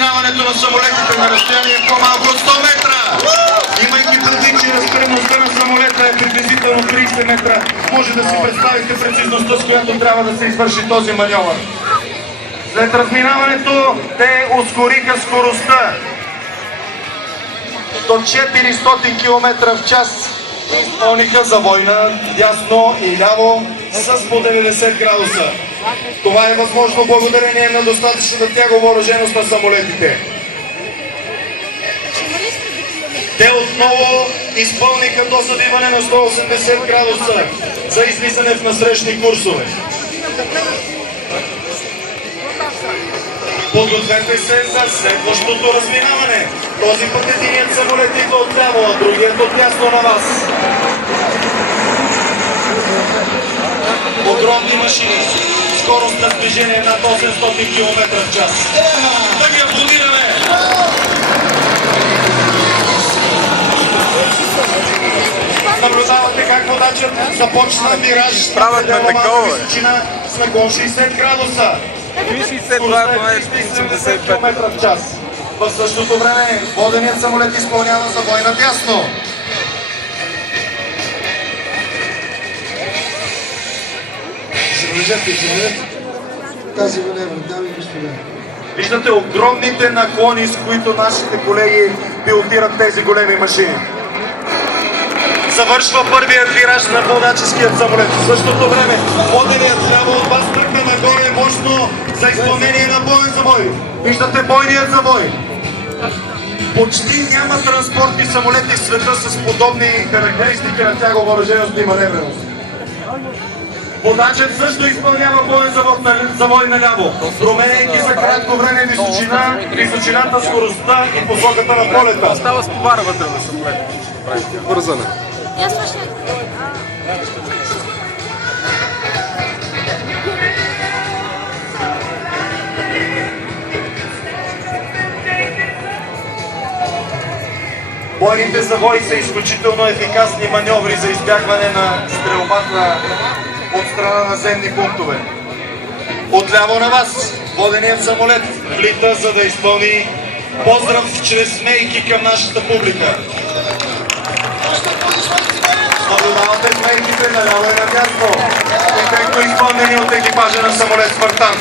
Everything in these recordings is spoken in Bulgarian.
разминаването на самолетите на разстояние по-малко от 100 метра. Имайки предвид, че разпреността на самолета е приблизително 30 метра, може да си представите прецизността, с която трябва да се извърши този маньовър. След разминаването те ускориха скоростта до 400 км в час и изпълниха завой на дясно и ляво с по 90 градуса. Това е възможно благодарение на достатъчната тяговооръженост на самолетите. Те отново изпълниха до забиване на 180 градуса за излизане в насрещни курсове. Подгответе се за следващото разминаване. Този път единият самолет идва отляво, а другият отдясно на вас. Огромни машини, скорост на движение над 800 км в час. Да ги аплодираме! Наблюдавате как водачът започна мираж на пределна височина с наклон 60 градуса. 360 км в час. В същото време воденият самолет изпълнява завой надясно. Тази маневра, дами и господа. Виждате огромните наклони, с които нашите колеги пилотират тези големи машини. Завършва първият вираж на водаческият самолет. В същото време воденият ляво от вас тръгна нагоре мощно за изпълнение на боен завой. Виждате бойният завой. Почти няма транспортни самолети в света с подобни характеристики на тяговооръженост и маневреност. Водачът също изпълнява боен завой наляво, променяйки за кратко време височината, скоростта и посоката на полета. Става с повара вътре на самолета. Бързане. Бойните завои са изключително ефикасни маньоври за избягване на стрелбата от страна на земни пунктове. Отляво на вас, воденият самолет влита, за да изпълни поздрав чрез смейки към нашата публика. Наблюдавате смейките наляво и надясно, ефектно изпълнени от екипажа на самолет Спартан.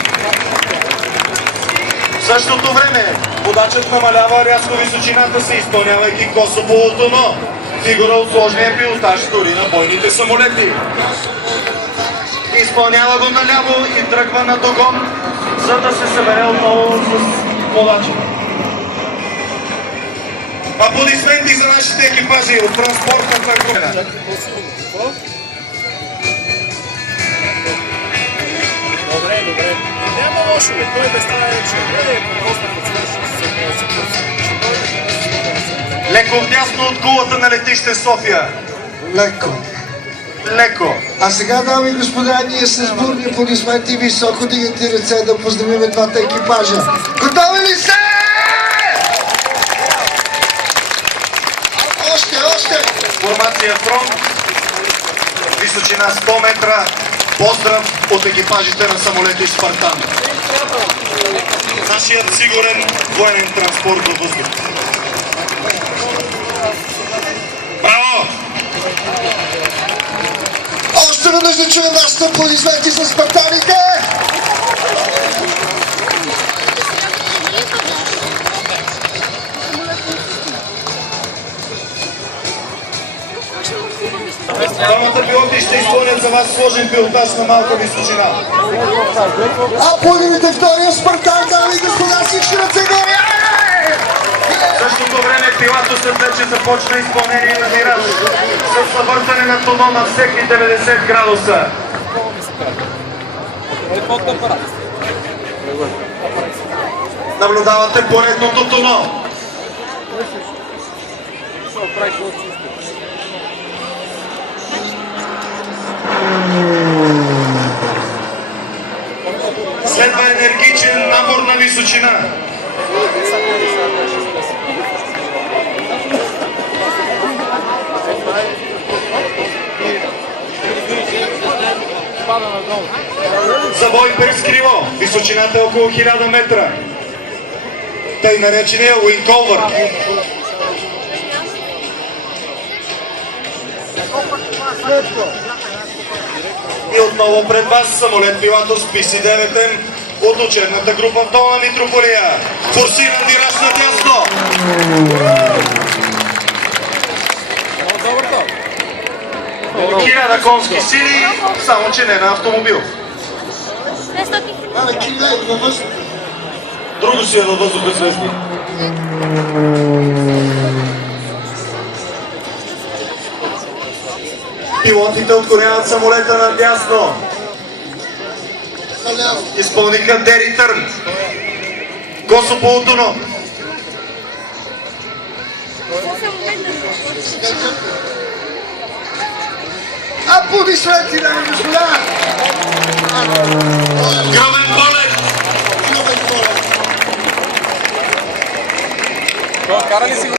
В същото време водачът намалява рязко височината си, изпълнявайки косо полутоно, фигура от сложния пилотаж дори на бойните самолети. Изпълнява го наляво и тръгва на догон, за да се събере отново с водача. Аплодисменти за нашите екипажи от транспортната група. Добре. Няма лошо, той без това е просто Леко вдясно от кулата на летище София. Леко. А сега, дами и господа, ние с бурни аплодисменти и високо дигати ръце да поздравим двата екипажа. Готови ли сте? Още! Формация фронт, височина 100 метра, поздрав от екипажите на самолети Спартан. Нашият сигурен военен транспорт във въздух. Браво! Още веднъж да чуем нашите аплодисменти за спартаните! Двамата пилоти ще изпълнят за вас сложен пилотаж на малка височина. Аплодирайте втория Спартан, дами и господа, всички ръце горе! В същото време пилатусът вече започна изпълнение на вираж с навъртане на тоно на всеки 90 градуса. Наблюдавате поредното тоно. Следва енергичен набор на височина. Завой през криво. Височината е около 1000 метра. тъй наречения уинковър. И отново пред вас самолет Пилатус PC-9M от учебната група в Долна Митрополия. Форсиран вираж надясно. Добър топ. 1000 конски сили, само че не на автомобил. Абе, кидай във въздуха. Друго си е във въздуха звезди. Пилотите откоряват самолета надясно. Наляво. Изпълниха Дери Търн. Косо по Утоно. Аплодисменти, дами и господа! Гръмен полет. Кара ли си го?